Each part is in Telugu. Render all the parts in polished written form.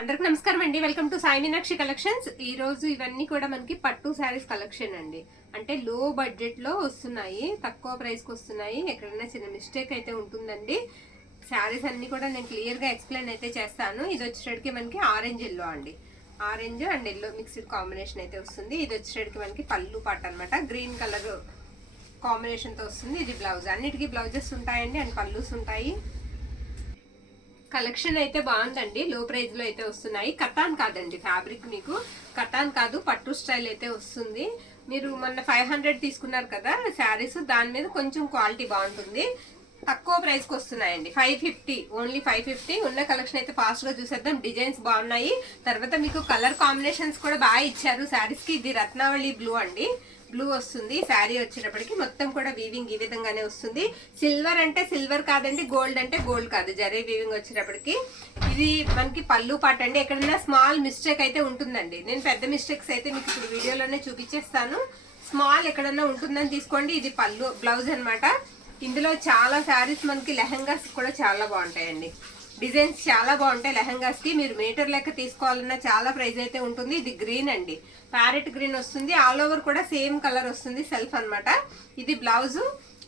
అందరికి నమస్కారం అండి. Welcome to Sai Meenakshi collections. ఈ రోజు ఇవన్నీ కూడా మనకి పట్టు శారీస్ కలెక్షన్ అండి. అంటే లో బడ్జెట్ లో వస్తున్నాయి, తక్కువ ప్రైస్ కి వస్తున్నాయి. ఎక్కడైనా చిన్న మిస్టేక్ అయితే ఉంటుందండి. శారీస్ అన్ని కూడా నేను క్లియర్ గా ఎక్స్ప్లెయిన్ అయితే చేస్తాను. ఇది వచ్చేటడికి మనకి ఆరెంజ్ ఎల్లో అండి, orange and yellow mixed combination అయితే వస్తుంది. ఇది వచ్చేటడికి మనకి పళ్ళు పాట అనమాట, గ్రీన్ కలర్ కాంబినేషన్ తో వస్తుంది. ఇది బ్లౌజ్, అన్నిటికీ బ్లౌజెస్ ఉంటాయండి అండ్ పళ్ళుస్ ఉంటాయి. కలెక్షన్ అయితే బాగుందండి. లో ప్రైస్ లో అయితే వస్తున్నాయి. కతాన్ కాదండి, ఫ్యాబ్రిక్ మీకు కతాన్ కాదు, పట్టు స్టైల్ అయితే వస్తుంది. మీరు మొన్న 500 తీసుకున్నారు కదా శారీస్, దాని మీద కొంచెం క్వాలిటీ బాగుంటుంది. తక్కువ ప్రైస్ కి వస్తున్నాయండి. 550, ఓన్లీ 550. ఉన్న కలెక్షన్ అయితే ఫాస్ట్ గా చూసేద్దాం. డిజైన్స్ బాగున్నాయి. తర్వాత మీకు కలర్ కాంబినేషన్స్ కూడా బాగా ఇచ్చారు శారీస్ కి. ఇది రత్నావళి బ్లూ అండి, బ్లూ వస్తుంది. శారీ వచ్చేటప్పటికి మొత్తం కూడా వీవింగ్ ఈ విధంగానే వస్తుంది. సిల్వర్ అంటే సిల్వర్ కాదండి, గోల్డ్ అంటే గోల్డ్ కాదు, జరీ వీవింగ్ వచ్చేటప్పటికి. ఇది మనకి పళ్ళు పాట అండి. ఎక్కడైనా స్మాల్ మిస్టేక్ అయితే ఉంటుందండి. నేను పెద్ద మిస్టేక్స్ అయితే మీకు ఇప్పుడు వీడియోలోనే చూపించేస్తాను. స్మాల్ ఎక్కడన్నా ఉంటుందని తీసుకోండి. ఇది పళ్ళు, బ్లౌజ్ అనమాట. ఇందులో చాలా శారీస్ మనకి లెహంగాస్ కూడా చాలా బాగుంటాయండి. డిజైన్స్ చాలా బాగుంటాయి లెహంగాస్ కి. మీరు మీటర్ లెక్క తీసుకోవాలన్నా చాలా ప్రైస్ అయితే ఉంటుంది. ఇది గ్రీన్ అండి, ప్యారెట్ గ్రీన్ వస్తుంది. ఆల్ ఓవర్ కూడా సేమ్ కలర్ వస్తుంది, సెల్ఫ్ అనమాట. ఇది బ్లౌజ్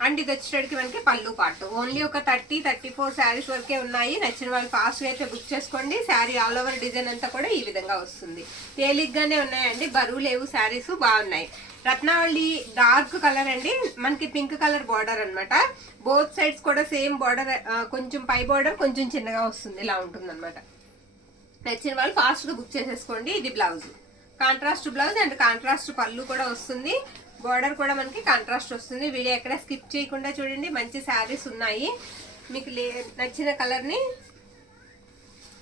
అండ్ ఇది వచ్చేటడికి మనకి పళ్ళు పాటు. ఓన్లీ ఒక 30-34 శారీస్ వరకే ఉన్నాయి. నచ్చిన వాళ్ళు ఫాస్ట్ గా అయితే బుక్ చేసుకోండి. శారీ ఆల్ ఓవర్ డిజైన్ అంతా కూడా ఈ విధంగా వస్తుంది. తేలిగ్గానే ఉన్నాయండి, బరువు లేవు, శారీస్ బాగున్నాయి. రత్నావళి డార్క్ కలర్ అండి, మనకి పింక్ కలర్ బార్డర్ అనమాట. బోత్ సైడ్స్ కూడా సేమ్ బార్డర్, కొంచెం పై బార్డర్ కొంచెం చిన్నగా వస్తుంది, ఇలా ఉంటుంది అనమాట. నచ్చిన వాళ్ళు ఫాస్ట్ గా బుక్ చేసేసుకోండి. ఇది blouse, contrast blouse and contrast పళ్ళు కూడా వస్తుంది. బార్డర్ కూడా మనకి కాంట్రాస్ట్ వస్తుంది. వీడియో ఎక్కడ స్కిప్ చేయకుండా చూడండి. మంచి శారీస్ ఉన్నాయి. మీకు నచ్చిన కలర్ ని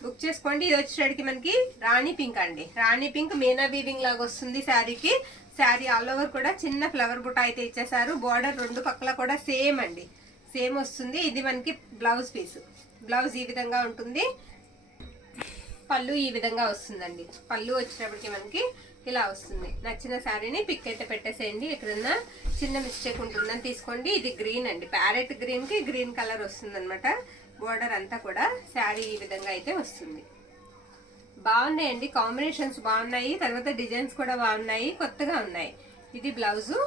బుక్ చేసుకోండి. ఇది వచ్చేటికి మనకి రాణి పింక్ అండి, రాణి పింక్ మీనా వీవింగ్ లాగా వస్తుంది శారీకి. శారీ ఆల్ ఓవర్ కూడా చిన్న ఫ్లవర్ బుట్ట అయితే ఇచ్చేసారు. బార్డర్ రెండు పక్కల కూడా సేమ్ అండి, సేమ్ వస్తుంది. ఇది మనకి బ్లౌజ్ పీస్. బ్లౌజ్ ఈ విధంగా ఉంటుంది. పళ్ళు ఈ విధంగా వస్తుందండి. పళ్ళు వచ్చేటప్పటికి మనకి ఇలా వస్తుంది. నచ్చిన శారీని పిక్ అయితే పెట్టేసేయండి. ఎక్కడన్నా చిన్న మిస్టేక్ ఉంటుందని తీసుకోండి. ఇది గ్రీన్ అండి, ప్యారెట్ గ్రీన్ కి గ్రీన్ కలర్ వస్తుంది అనమాట. బోర్డర్ అంతా కూడా శారీ ఈ విధంగా అయితే వస్తుంది. బాగున్నాయండి, కాంబినేషన్స్ బాగున్నాయి. తర్వాత డిజైన్స్ కూడా బాగున్నాయి, కొత్తగా ఉన్నాయి. ఇది బ్లౌజు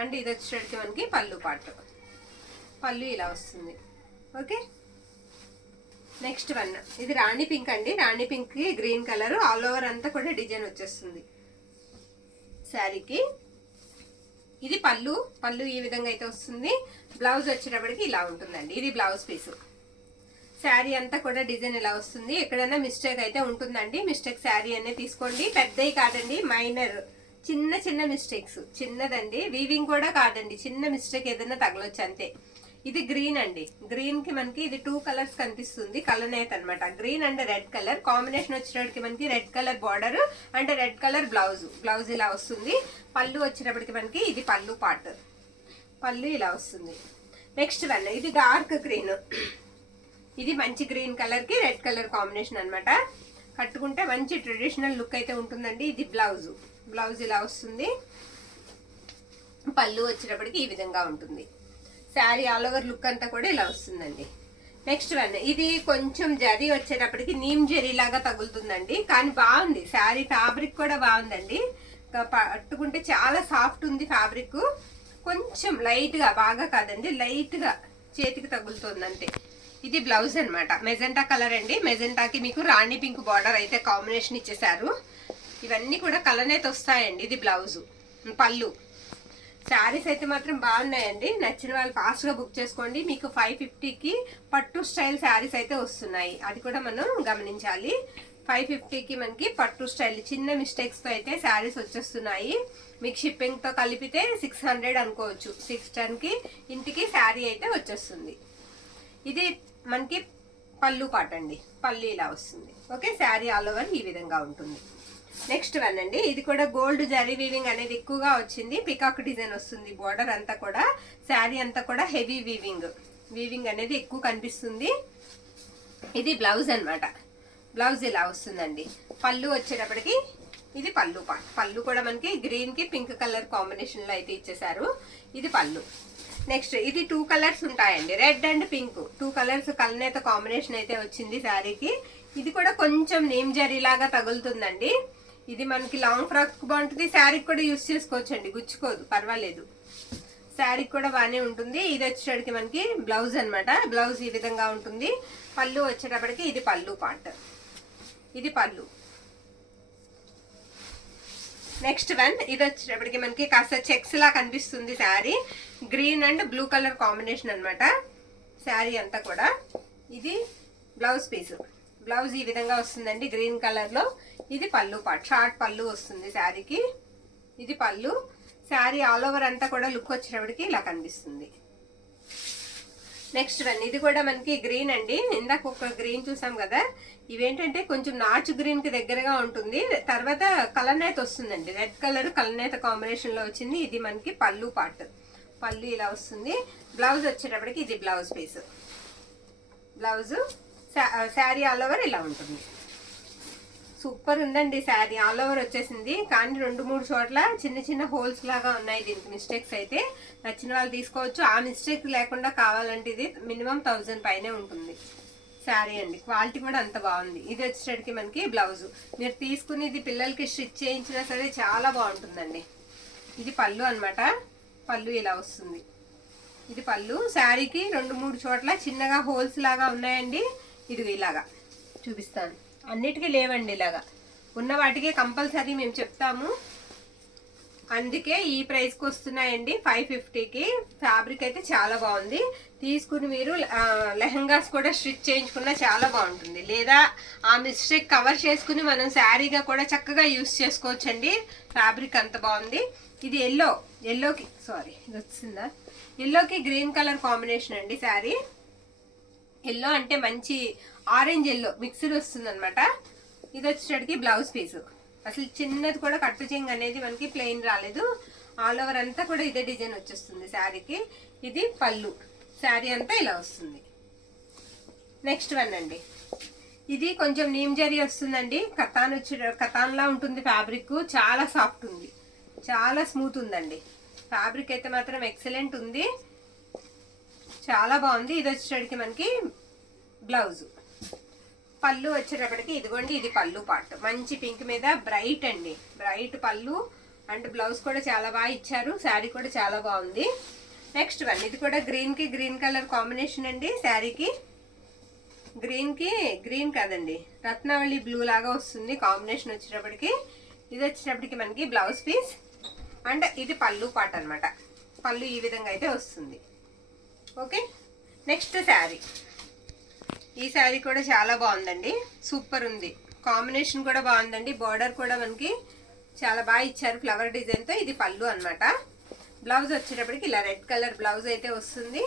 అండ్ ఇది వచ్చేటప్పటికి మనకి పళ్ళు పాటు. పళ్ళు ఇలా వస్తుంది. ఓకే, నెక్స్ట్ వన్ ఇది రాణి పింక్ అండి. రాణి పింక్ కి గ్రీన్ కలర్ ఆల్ ఓవర్ అంతా కూడా డిజైన్ వచ్చేస్తుంది శారీకి. ఇది పళ్ళు, పళ్ళు ఈ విధంగా అయితే వస్తుంది. బ్లౌజ్ వచ్చేటప్పటికి ఇలా ఉంటుందండి. ఇది బ్లౌజ్ పీసు. శారీ అంతా కూడా డిజైన్ ఇలా వస్తుంది. ఎక్కడైనా మిస్టేక్ అయితే ఉంటుందండి. మిస్టేక్ శారీ అనే తీసుకోండి. పెద్దవి కాదండి, మైనర్ చిన్న చిన్న మిస్టేక్స్, చిన్నదండి. వీవింగ్ కూడా కాదండి, చిన్న మిస్టేక్ ఏదైనా తగలొచ్చు అంతే. ఇది గ్రీన్ అండి, గ్రీన్ కి మనకి ఇది 2 కలర్స్ కనిపిస్తుంది. కలనేత్ అనమాట. Green and red colour combination వచ్చేటప్పటికి మనకి red colour border and red colour blouse. Blouse ఇలా వస్తుంది. పళ్ళు వచ్చేటప్పటికి మనకి ఇది పళ్ళు పార్ట్, పళ్ళు ఇలా వస్తుంది. నెక్స్ట్ వన్ ఇది డార్క్ గ్రీన్. ఇది మంచి గ్రీన్ కలర్ కి రెడ్ కలర్ కాంబినేషన్ అనమాట. కట్టుకుంటే మంచి ట్రెడిషనల్ లుక్ అయితే ఉంటుందండి. ఇది బ్లౌజ్, బ్లౌజ్ ఇలా వస్తుంది. పళ్ళు వచ్చేటప్పటికి ఈ విధంగా ఉంటుంది. శారీ ఆల్ ఓవర్ లుక్ అంతా కూడా ఇలా వస్తుందండి. నెక్స్ట్ వన్ ఇది కొంచెం జరీ వచ్చేటప్పటికి నీమ్ జరీ లాగా తగులుతుందండి, కానీ బాగుంది. శారీ ఫ్యాబ్రిక్ కూడా బాగుందండి. పట్టుకుంటే చాలా సాఫ్ట్ ఉంది ఫ్యాబ్రిక్. కొంచెం లైట్ గా, బాగా కాదండి, లైట్ గా చేతికి తగులుతుంది అంతే. ఇది బ్లౌజ్ అనమాట. మెజెంటా కలర్ అండి. మెజెంటాకి మీకు రాణి పింక్ బార్డర్ అయితే కాంబినేషన్ ఇచ్చేసారు. ఇవన్నీ కూడా కలనేత వస్తాయండి. ఇది బ్లౌజ్, పళ్ళు. శారీస్ అయితే మాత్రం బాగున్నాయండి. నచ్చిన వాళ్ళు ఫాస్ట్ గా బుక్ చేసుకోండి. మీకు 550కి పట్టు స్టైల్ శారీస్ అయితే వస్తున్నాయి, అది కూడా మనం గమనించాలి. 550కి మనకి పట్టు స్టైల్ చిన్న మిస్టేక్స్ తో అయితే శారీస్ వచ్చేస్తున్నాయి. మీకు షిప్పింగ్ తో కలిపితే 600 అనుకోవచ్చు. 610 కి ఇంటికి శారీ అయితే వచ్చేస్తుంది. ఇది మనకి పళ్ళు పాట అండి, పళ్ళు ఇలా వస్తుంది. ఓకే, శారీ ఆల్ ఓవర్ ఈ విధంగా ఉంటుంది. నెక్స్ట్ వన్ అండి, ఇది కూడా గోల్డ్ జరీ వీవింగ్ అనేది ఎక్కువగా వచ్చింది. పికాక్ డిజైన్ వస్తుంది. బోర్డర్ అంతా కూడా, శారీ అంతా కూడా హెవీ వీవింగ్, వీవింగ్ అనేది ఎక్కువ కనిపిస్తుంది. ఇది బ్లౌజ్ అనమాట. బ్లౌజ్ ఇలా వస్తుందండి. పళ్ళు వచ్చేటప్పటికి ఇది పళ్ళు పాట. పళ్ళు కూడా మనకి గ్రీన్ కి పింక్ కలర్ కాంబినేషన్ లో అయితే ఇచ్చేసారు. ఇది పళ్ళు. నెక్స్ట్ ఇది 2 కలర్స్ ఉంటాయండి, రెడ్ అండ్ పింక్. 2 కలర్స్ కలనేత కాంబినేషన్ అయితే వచ్చింది శారీకి. ఇది కూడా కొంచెం నేమ్ జరీ లాగా తగులుతుందండి. ఇది మనకి లాంగ్ ఫ్రాక్ బాగుంటుంది, శారీకి కూడా యూస్ చేసుకోవచ్చండి, గుచ్చుకోదు, పర్వాలేదు. శారీకి కూడా బాగానే ఉంటుంది. ఇది వచ్చేటప్పటికి మనకి బ్లౌజ్ అనమాట. బ్లౌజ్ ఈ విధంగా ఉంటుంది. పళ్ళు వచ్చేటప్పటికి ఇది పళ్ళు పార్ట్, ఇది పళ్ళు. నెక్స్ట్ వన్ ఇది వచ్చేటప్పటికి మనకి కాస్త చెక్స్ లా కనిపిస్తుంది sari. Green and blue colour combination అనమాట శారీ అంతా కూడా. ఇది బ్లౌజ్ పీస్. బ్లౌజ్ ఈ విధంగా వస్తుందండి గ్రీన్ కలర్ లో. ఇది పళ్ళు పార్ట్, షార్ట్ పళ్ళు వస్తుంది శారీకి. ఇది పళ్ళు. శారీ ఆల్ ఓవర్ అంతా కూడా లుక్ వచ్చేటప్పటికి ఇలా కనిపిస్తుంది. నెక్స్ట్ వన్ ఇది కూడా మనకి గ్రీన్ అండి. ఇందాక ఒక గ్రీన్ చూసాం కదా, ఇవేంటంటే కొంచెం నాచు గ్రీన్ కి దగ్గరగా ఉంటుంది. తర్వాత కలనేత వస్తుందండి, రెడ్ కలర్ కలనేత కాంబినేషన్ లో వచ్చింది. ఇది మనకి పళ్ళు పార్ట్, పళ్ళు ఇలా వస్తుంది. బ్లౌజ్ వచ్చేటప్పటికి ఇది blouse piece. Blouse sari all over ఇలా ఉంటుంది. సూపర్ ఉందండి శారీ, ఆల్ ఓవర్ వచ్చేసింది. కానీ 2-3 చోట్ల చిన్న చిన్న హోల్స్ లాగా ఉన్నాయి. దీనికి మిస్టేక్స్ అయితే నచ్చిన వాళ్ళు తీసుకోవచ్చు. ఆ మిస్టేక్ లేకుండా కావాలంటే ఇది మినిమం 1000 పైనే ఉంటుంది శారీ అండి. క్వాలిటీ కూడా అంత బాగుంది. ఇది వచ్చేసరికి మనకి బ్లౌజ్. మీరు తీసుకుని ఇది పిల్లలకి స్టిచ్ చేయించినా సరే చాలా బాగుంటుందండి. ఇది పళ్ళు అనమాట. పళ్ళు ఇలా వస్తుంది. ఇది పళ్ళు. శారీకి 2-3 చోట్ల చిన్నగా హోల్స్ లాగా ఉన్నాయండి. ఇది ఇలాగా చూపిస్తాను. అన్నిటికీ లేవండి, ఇలాగా ఉన్న వాటికి కంపల్సరీ మేము చెప్తాము. అందుకే ఈ ప్రైస్కి వస్తున్నాయండి 550కి. ఫ్యాబ్రిక్ అయితే చాలా బాగుంది. తీసుకుని మీరు లెహంగాస్ కూడా స్టిచ్ చేయించుకున్నా చాలా బాగుంటుంది. లేదా ఆ మిస్టేక్ కవర్ చేసుకుని మనం శారీగా కూడా చక్కగా యూస్ చేసుకోవచ్చండి. ఫ్యాబ్రిక్ అంత బాగుంది. ఇది ఎల్లోకి సారీ ఇది వచ్చిందా, ఎల్లోకి గ్రీన్ కలర్ కాంబినేషన్ అండి శారీ. ఎల్లో అంటే మంచి ఆరెంజ్ ఎల్లో మిక్స్డ్ వస్తుంది అనమాట. ఇది వచ్చేటప్పటికి బ్లౌజ్ పీసు. అసలు చిన్నది కూడా కట్టు చెంగ్ అనేది మనకి ప్లెయిన్ రాలేదు. ఆల్ ఓవర్ అంతా కూడా ఇదే డిజైన్ వచ్చేస్తుంది శారీకి. ఇది పళ్ళు. శారీ అంతా ఇలా వస్తుంది. నెక్స్ట్ వన్ అండి, ఇది కొంచెం నీమ్ జరీ వస్తుందండి. కతాన్ లా ఉంటుంది ఫ్యాబ్రిక్. చాలా సాఫ్ట్ ఉంది, చాలా స్మూత్ ఉందండి. ఫ్యాబ్రిక్ అయితే మాత్రం ఎక్సలెంట్ ఉంది, చాలా బాగుంది. ఇది వచ్చేటప్పటికి మనకి బ్లౌజ్. పళ్ళు వచ్చేటప్పటికి ఇదిగోండి, ఇది పళ్ళు పార్ట్. మంచి పింక్ మీద బ్రైట్ అండి, బ్రైట్ పళ్ళు అండ్ బ్లౌజ్ కూడా చాలా బాగా ఇచ్చారు. శారీ కూడా చాలా బాగుంది. నెక్స్ట్ వన్ ఇది కూడా గ్రీన్ కి గ్రీన్ కలర్ కాంబినేషన్ అండి. శారీకి గ్రీన్ కాదండి, రత్నావళి బ్లూ లాగా వస్తుంది కాంబినేషన్ వచ్చేటప్పటికి. ఇది వచ్చేటప్పటికి మనకి బ్లౌజ్ పీస్ అండ్ ఇది పళ్ళు పార్ట్ అనమాట. పళ్ళు ఈ విధంగా అయితే వస్తుంది. Okay, next sari. ఈ శారీ కూడా చాలా బాగుందండి, సూపర్ ఉంది. కాంబినేషన్ కూడా బాగుందండి. బార్డర్ కూడా మనకి చాలా బాగా ఇచ్చారు ఫ్లవర్ డిజైన్ తో. ఇది పళ్ళు అనమాట. బ్లౌజ్ వచ్చేటప్పటికి ఇలా రెడ్ కలర్ బ్లౌజ్ అయితే వస్తుంది.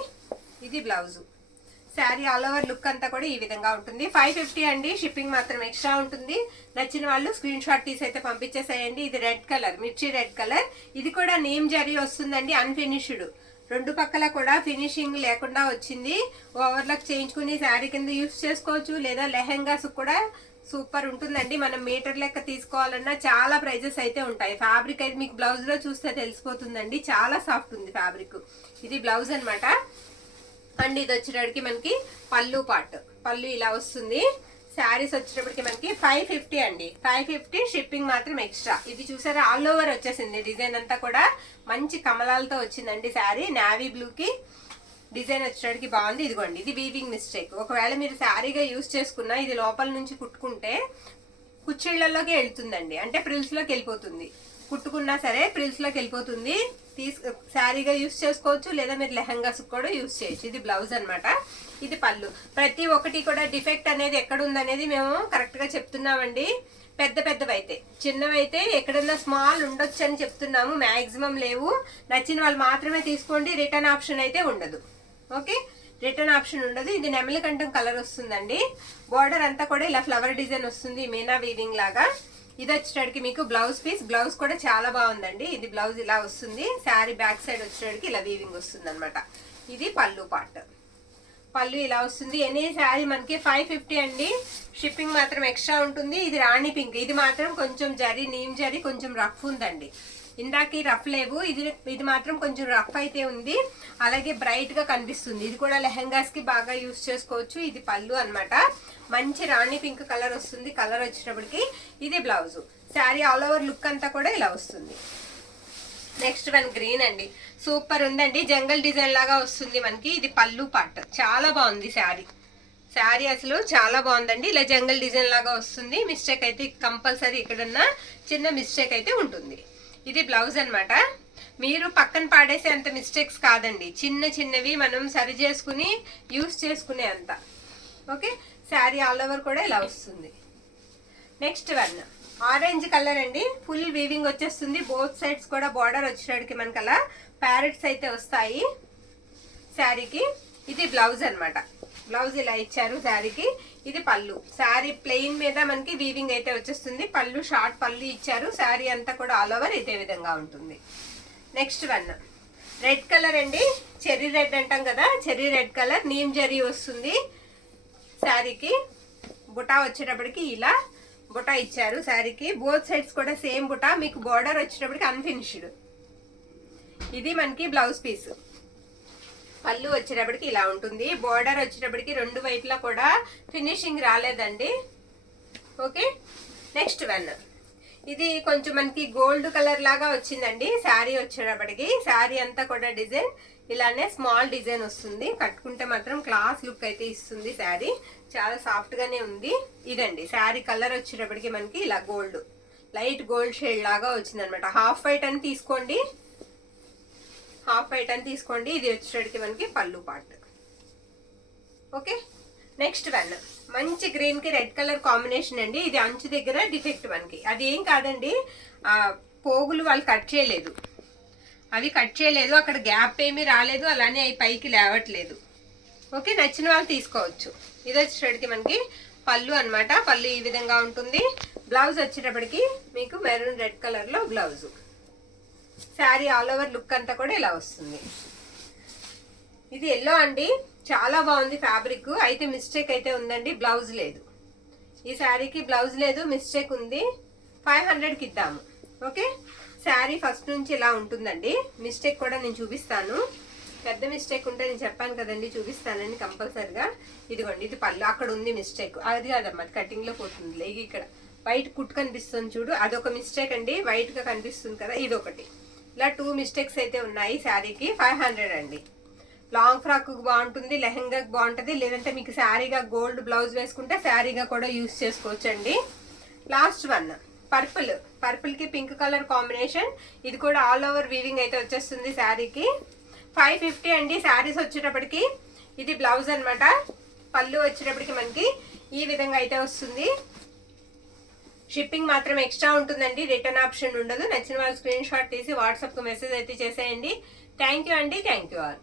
ఇది blouse. Sari all over look అంతా కూడా ఈ విధంగా ఉంటుంది. 550 అండి. షిప్పింగ్ మాత్రం ఎక్స్ట్రా ఉంటుంది. నచ్చిన వాళ్ళు స్క్రీన్ షాట్ తీసి అయితే పంపించేసేయండి. ఇది రెడ్ కలర్, మిర్చి రెడ్ కలర్. ఇది కూడా నేమ్ జరీ వస్తుందండి, అన్ఫినిష్డ్. 2 పక్కల కూడా ఫినిషింగ్ లేకుండా వచ్చింది. ఓవర్లాక్ చేయించుకుని శారీ కింద యూస్ చేసుకోవచ్చు, లేదా లెహెంగాస్ కూడా సూపర్ ఉంటుందండి. మనం మీటర్ లెక్క తీసుకోవాలన్నా చాలా ప్రైజెస్ అయితే ఉంటాయి. ఫ్యాబ్రిక్ అయితే మీకు బ్లౌజ్ లో చూస్తే తెలిసిపోతుందండి, చాలా సాఫ్ట్ ఉంది ఫ్యాబ్రిక్. ఇది బ్లౌజ్ అనమాట. అండ్ ఇది వచ్చేటప్పటికి మనకి పళ్ళు పార్ట్. పళ్ళు ఇలా వస్తుంది. శారీస్ వచ్చేటప్పటికి మనకి 550 అండి. 550. షిప్పింగ్ మాత్రం ఎక్స్ట్రా. ఇది చూసారా ఆల్ ఓవర్ వచ్చేసింది. డిజైన్ అంతా కూడా మంచి కమలాలతో వచ్చిందండి శారీ. నావీ బ్లూ కి డిజైన్ వచ్చేటప్పటికి బాగుంది. ఇదిగోండి, ఇది వీవింగ్ మిస్టేక్. ఒకవేళ మీరు శారీగా యూజ్ చేసుకున్నా ఇది లోపల నుంచి కుట్టుకుంటే కుచ్చిళ్లలోకి వెళ్తుందండి, అంటే ప్రిల్స్ లోకి వెళ్ళిపోతుంది. కుట్టుకున్నా సరే ప్రిల్స్ లోకి వెళ్ళిపోతుంది. శారీగా యూస్ చేసుకోవచ్చు, లేదా మీరు లెహంగాస్ కూడా యూస్ చేయొచ్చు. ఇది బ్లౌజ్ అనమాట. ఇది పళ్ళు. ప్రతి ఒక్కటి కూడా డిఫెక్ట్ అనేది ఎక్కడ ఉందనేది మేము కరెక్ట్ గా చెప్తున్నామండి. పెద్దవైతే, చిన్నవైతే ఎక్కడన్నా స్మాల్ ఉండొచ్చు అని చెప్తున్నాము. మాక్సిమం లేవు. నచ్చిన వాళ్ళు మాత్రమే తీసుకోండి. రిటర్న్ ఆప్షన్ అయితే ఉండదు. ఓకే, రిటర్న్ ఆప్షన్ ఉండదు. ఇది నెమలి కంఠం కలర్ వస్తుందండి. బార్డర్ అంతా కూడా ఇలా ఫ్లవర్ డిజైన్ వస్తుంది, మీనా వీవింగ్ లాగా. ఇది వచ్చేటడికి మీకు బ్లౌజ్ పీస్. బ్లౌజ్ కూడా చాలా బాగుందండి. ఇది బ్లౌజ్ ఇలా వస్తుంది. శారీ బ్యాక్ సైడ్ వచ్చేటడికి ఇలా వీవింగ్ వస్తుంది అనమాట. ఇది పళ్ళు పార్ట్. పళ్ళు ఇలా వస్తుంది. ఎనీ శారీ మనకి 550 అండి. షిప్పింగ్ మాత్రం ఎక్స్ట్రా ఉంటుంది. ఇది రాణి పింక్. ఇది మాత్రం కొంచెం జరీ, నీమ్ జరీ కొంచెం రఫ్ ఉందండి. ఇందాక రఫ్ లేవు, ఇది మాత్రం కొంచెం రఫ్ అయితే ఉంది. అలాగే బ్రైట్ గా కనిపిస్తుంది. ఇది కూడా లెహంగాస్ కి బాగా యూస్ చేసుకోవచ్చు. ఇది పళ్ళు అన్నమాట. మంచి రాణి పింక్ కలర్ వస్తుంది. కలర్ వచ్చేటప్పటికి ఇది blouse. Sari all over look అంతా కూడా ఇలా వస్తుంది. నెక్స్ట్ వన్ గ్రీన్ అండి, సూపర్ ఉందండి. జంగల్ డిజైన్ లాగా వస్తుంది మనకి. ఇది పళ్ళు పార్ట్, చాలా బాగుంది శారీ. శారీ అసలు చాలా బాగుందండి. ఇలా జంగల్ డిజైన్ లాగా వస్తుంది. మిస్టేక్ అయితే కంపల్సరీ ఎక్కడన్నా చిన్న మిస్టేక్ అయితే ఉంటుంది. ఇది బ్లౌజ్ అన్నమాట. మీరు పక్కన పాడేసే అంత మిస్టేక్స్ కాదండి, చిన్న చిన్నవి మనం సరి చేసుకుని యూస్ చేసుకునే అంత. ఓకే, శారీ ఆల్ ఓవర్ కూడా ఇలా వస్తుంది. నెక్స్ట్ వన్ ఆరెంజ్ కలర్ అండి, ఫుల్ వీవింగ్ వచ్చేస్తుంది. బోత్ సైడ్స్ కూడా బార్డర్ వచ్చేటికి మనకి అలా ప్యారెట్స్ అయితే వస్తాయి శారీకి. ఇది బ్లౌజ్ అన్నమాట. బ్లౌజ్ ఇలా ఇచ్చారు శారీకి. ఇది పళ్ళు. శారీ ప్లెయిన్ మీద మనకి వీవింగ్ అయితే వచ్చేస్తుంది. పళ్ళు షార్ట్ పళ్ళు ఇచ్చారు. శారీ అంతా కూడా ఆల్ ఓవర్ ఇదే విధంగా ఉంటుంది. నెక్స్ట్ వన్ రెడ్ కలర్ అండి, చెర్రీ రెడ్ అంటాం కదా, cherry red colour. Neem zari వస్తుంది శారీకి. బుటా వచ్చేటప్పటికి ఇలా బుటా ఇచ్చారు శారీకి. బోత్ సైడ్స్ కూడా సేమ్ బుటా. మీకు బార్డర్ వచ్చేటప్పటికి అన్ఫినిష్డ్. ఇది మనకి బ్లౌజ్ పీస్. పళ్ళు వచ్చేటప్పటికి ఇలా ఉంటుంది. బోర్డర్ వచ్చేటప్పటికి రెండు వైపులా కూడా ఫినిషింగ్ రాలేదండి. ఓకే, నెక్స్ట్ వన్ ఇది కొంచెం మనకి గోల్డ్ కలర్ లాగా వచ్చిందండి శారీ వచ్చేటప్పటికి. శారీ అంతా కూడా డిజైన్ ఇలానే స్మాల్ డిజైన్ వస్తుంది. కట్టుకుంటే మాత్రం క్లాస్ లుక్ అయితే ఇస్తుంది. శారీ చాలా సాఫ్ట్ గానే ఉంది. ఇదండి శారీ కలర్ వచ్చేటప్పటికి మనకి ఇలా గోల్డ్, లైట్ గోల్డ్ షేడ్ లాగా వచ్చింది అనమాట. హాఫ్ వైట్ అని తీసుకోండి, హాఫ్ వైట్ అని తీసుకోండి. ఇది వచ్చేటికి మనకి పళ్ళు పార్ట్. ఓకే, నెక్స్ట్ వన్ మంచి గ్రీన్ కి రెడ్ కలర్ కాంబినేషన్ అండి. ఇది అంచు దగ్గర డిఫెక్ట్ మనకి. అది ఏం కాదండి, పోగులు వాళ్ళు కట్ చేయలేదు, అవి కట్ చేయలేదు. అక్కడ గ్యాప్ ఏమీ రాలేదు, అలానే అవి పైకి లేవట్లేదు. ఓకే, నచ్చిన వాళ్ళు తీసుకోవచ్చు. ఇది వచ్చేటికి మనకి పళ్ళు అన్నమాట. పళ్ళు ఈ విధంగా ఉంటుంది. బ్లౌజ్ వచ్చేటప్పటికి మీకు మెరూన్ రెడ్ కలర్ లో blouse. Sari all over look అంతా కూడా ఇలా వస్తుంది. ఇది ఎల్లో అండి, చాలా బాగుంది ఫ్యాబ్రిక్. అయితే మిస్టేక్ అయితే ఉందండి, బ్లౌజ్ లేదు. ఈ శారీకి బ్లౌజ్ లేదు, మిస్టేక్ ఉంది. 500కి ఇద్దాము. ఓకే, శారీ ఫస్ట్ నుంచి ఇలా ఉంటుందండి. మిస్టేక్ కూడా నేను చూపిస్తాను. పెద్ద మిస్టేక్ ఉంటే నేను చెప్పాను కదండి, చూపిస్తానండి కంపల్సరిగా. ఇదిగోండి, ఇది పళ్ళు. అక్కడ ఉంది మిస్టేక్, అది కాదమ్మా కటింగ్ లో పోతుంది. లేక ఇక్కడ వైట్ కుట్ కనిపిస్తుంది చూడు, అదొక మిస్టేక్ అండి. వైట్ గా కనిపిస్తుంది కదా, ఇదొకటి. ఇలా 2 మిస్టేక్స్ అయితే ఉన్నాయి శారీకి. 500 అండి. లాంగ్ ఫ్రాక్ బాగుంటుంది, లెహంగాకి బాగుంటుంది. లేదంటే మీకు శారీగా గోల్డ్ బ్లౌజ్ వేసుకుంటే శారీగా కూడా యూస్ చేసుకోవచ్చు అండి. Last one purple. పర్పుల్ కి పింక్ కలర్ కాంబినేషన్. ఇది కూడా ఆల్ ఓవర్ వీవింగ్ అయితే వచ్చేస్తుంది శారీకి. 550 అండి శారీస్ వచ్చేటప్పటికి. ఇది బ్లౌజ్ అన్నమాట. పళ్ళు వచ్చేటప్పటికి మనకి ఈ విధంగా అయితే వస్తుంది. షిప్పింగ్ మాత్రం ఎక్స్ట్రా ఉంటుందండి, రిటర్న్ ఆప్షన్ ఉండదు. నచ్చిన వాళ్ళు స్క్రీన్ షాట్ తీసి వాట్సాప్కి మెసేజ్ అయితే చేసేయండి. థ్యాంక్ యూ అండి, థ్యాంక్ యూ ఆల్.